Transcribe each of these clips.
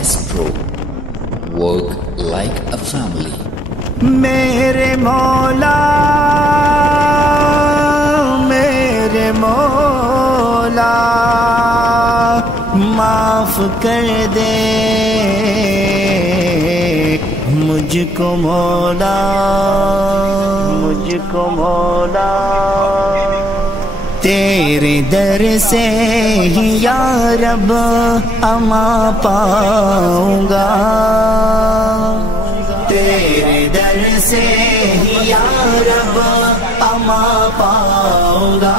S Pro. Work like a family. میرے مولا معاف کر دے مجھ کو مولا تیرے در سے ہی یا رب اما پاؤں گا، تیرے در سے ہی یا رب اما پاؤں گا،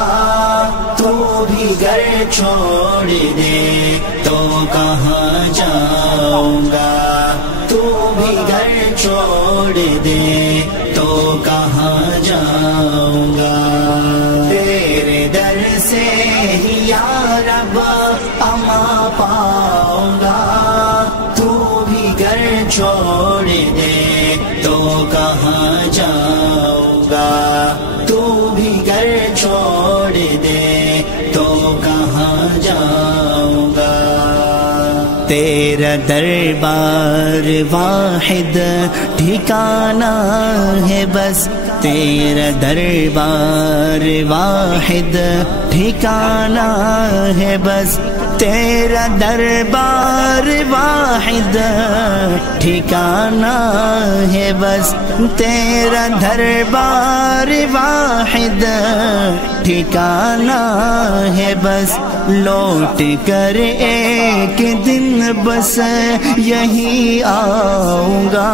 تو بھی گھر چھوڑ دے تو کہاں جاؤں گا، تو بھی گھر چھوڑ دے تو کہاں جاؤں گا، تیرے در سے ہی یا رب اما پاؤں گا، تو بھی گھر چھوڑ دے تو کہاں جاؤں گا، تو بھی گھر چھوڑ دے تو کہاں جاؤں گا، تیرا دربار واحد ٹھکانہ ہے بس، تیرا دربار واحد ٹھکانہ ہے بس، تیرا دربار واحد ٹھکانہ ہے بس، تیرا دربار واحد ٹھکانہ ہے بس، لوٹ کر ایک دن بس یہی آؤں گا،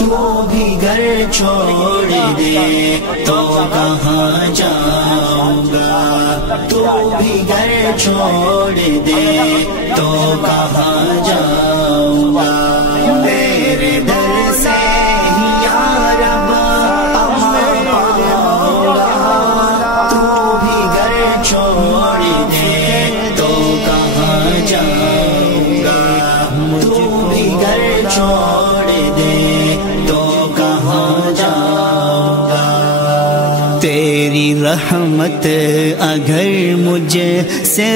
تو بھی گھر چھوڑ دے تو کہاں جاؤں گا، تو بھی گھر چھوڑ دے تو کہاں جاؤں گا، میرے در سے ہی یا رب اما پاؤں گا، تو بھی گھر چھوڑ دے تو کہاں جاؤں گا، تو بھی گھر چھوڑ دے تو کہاں جاؤں گا، تیری رحمت اگر مجھ سے